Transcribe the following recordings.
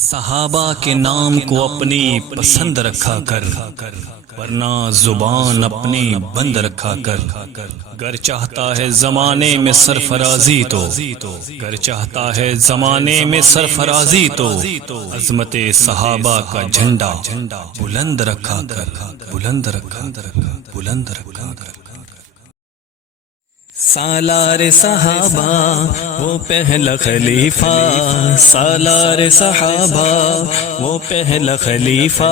صحابہ کے نام کو اپنی پسند رکھا کر، ورنہ زبان اپنی بند رکھا کر۔ گر چاہتا ہے زمانے میں سرفرازی تو، گر چاہتا ہے زمانے میں سرفرازی تو، عظمت صحابہ کا جھنڈا بلند رکھا کر، بلند رکھا کر، بلند رکھا کر۔ سالار صحابہ وہ پہلا خلیفہ، سالار صحابہ وہ پہلا خلیفہ،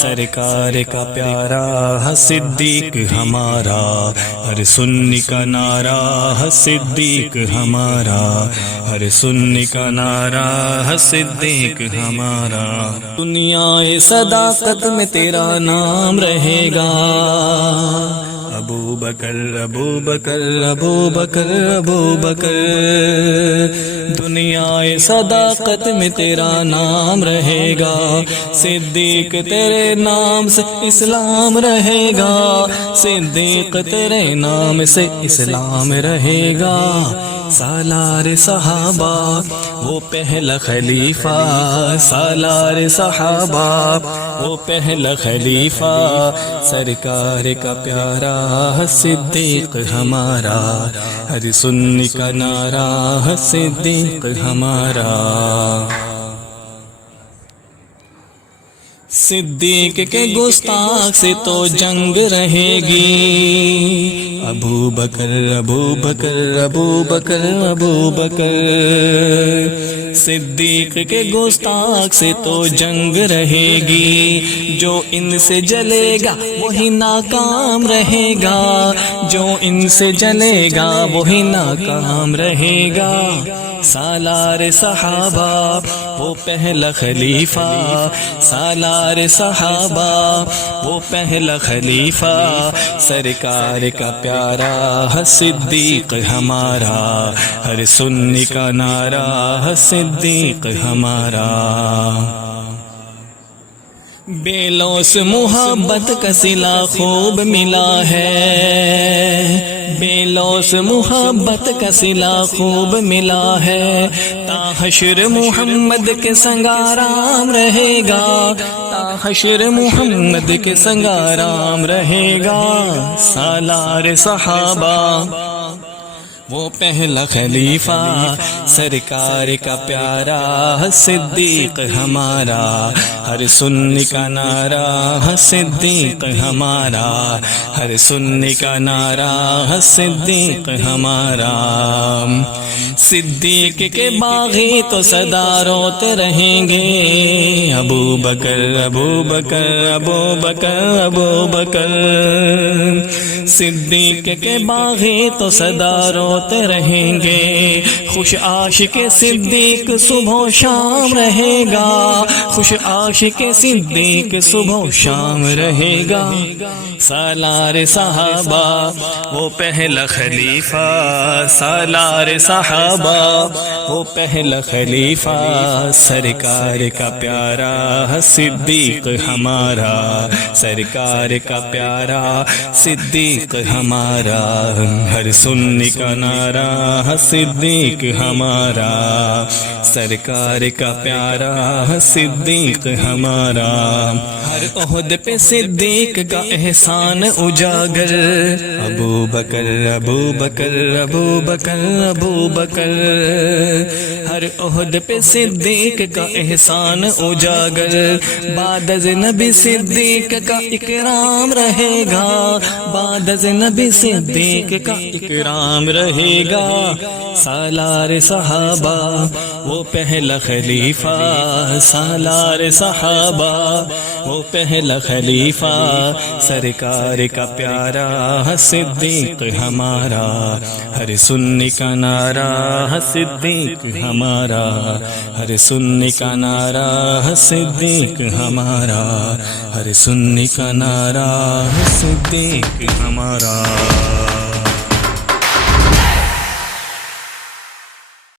سرکار کا پیارا صدیق ہمارا، ہر سنی کا نعرہ صدیق ہمارا، ہر سنی کا نعرہ صدیق ہمارا۔ دنیا صداقت میں تیرا نام رہے گا، ابو بکر ابو بکر ابو بکر ابو بکر، دنیا صداقت میں تیرا نام رہے گا، صدیق تیرے نام سے اسلام رہے گا، صدیق تیرے نام سے اسلام رہے گا۔ سالار صحابہ وہ پہلا خلیفہ، سالار صحابہ وہ پہلا خلیفہ، سرکار کا پیارا صدیق ہمارا، ہر سنی کا نعرہ صدیق ہمارا۔ صدیق کے گستاخ سے تو جنگ رہے گی، ابو بکر ابو بکر ابو بکر ابو بکر، صدیق کے گستاخ سے تو جنگ رہے گی، جو ان سے جلے گا وہی ناکام رہے گا، جو ان سے جلے گا وہی ناکام رہے گا۔ سالار صحابہ وہ پہلا خلیفہ، سالار صحابہ وہ پہلا خلیفہ، سرکار کا پیارا صدیق ہمارا، ہر سنی کا نعرہ صدیق ہمارا۔ بے لوث محبت کا صلہ خوب ملا ہے، بے لوث محبت کا صلہ خوب ملا ہے، تا حشر محمد کے سنگ آرام رہے گا، تا حشر محمد کے سنگ آرام رہے گا۔ سالار صحابہ وہ پہلا خلیفہ، سرکار کا پیارا صدیق ہمارا، ہر سنی کا نعرہ صدیق ہمارا، ہر سنی کا نعرہ صدیق ہمارا۔ صدیق کے باغی تو سدا روتے رہیں گے، ابو بکر ابو بکر ابو بکر ابو بکر، صدیق کے باغی تو سدا روتے رہیں گے، خوش عاشق صدیق صبح و شام رہے گا، خوش عاشق صدیق صبح و شام رہے گا۔ سالار صحابہ وہ پہلا خلیفہ، سالار صحابہ وہ پہلا خلیفہ، سرکار کا پیارا صدیق ہمارا، سرکار کا پیارا صدیق ہمارا، ہر سنی کا نعرہ صدیق ہمارا، سرکار کا پیارا صدیق ہمارا۔ ہر عہد پہ صدیق کا احسان اجاگر، ابو بکر ابو بکر ابو بکر ابو بکر، ہر عہد پہ صدیق کا احسان اجاگر، بعد از نبی صدیق کا اکرام رہے گا، بعد از نبی صدیق کا اکرام رہے گا۔ سالار صحابہ وہ پہلا خلیفہ، سالار صحابہ وہ پہلا خلیفہ، سرکار کا پیارا صدیق ہمارا، ہر سنی کا نعرہ صدیق ہمارا، ہر سنی کا نعرہ صدیق ہمارا، ہر سنی کا نعرہ صدیق ہمارا۔